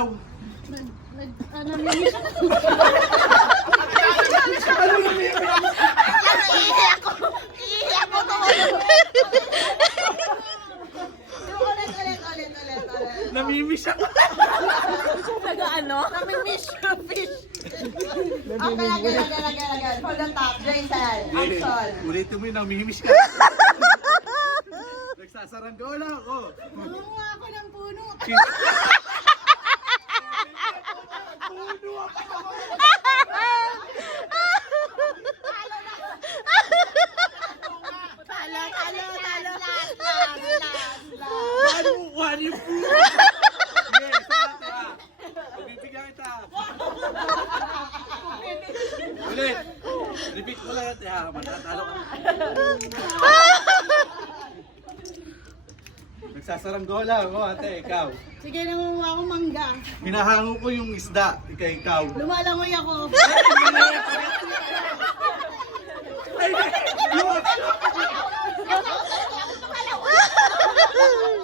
ikaw. Ano namimiss? Iiyak ko to. Ulit. Namimiss ako. Nag-ano? Namimiss yung fish. Okay, again. Hold on top. Jason, action. Ulitin mo yung namimiss ka. Nagsasaranggola ako. Gumawa ako ng puno. Talo. Paano mo kuha niyo po? Sige, sumati ha. Pagbibigyan kita. Ulit. Repeat mo lang ate ha. Matatalo ka. Nagsasaranggola ako ate, ikaw. Sige, nangunguha ako mangga. Hinahango ko yung isda, ikaw. Lumalangoy ako.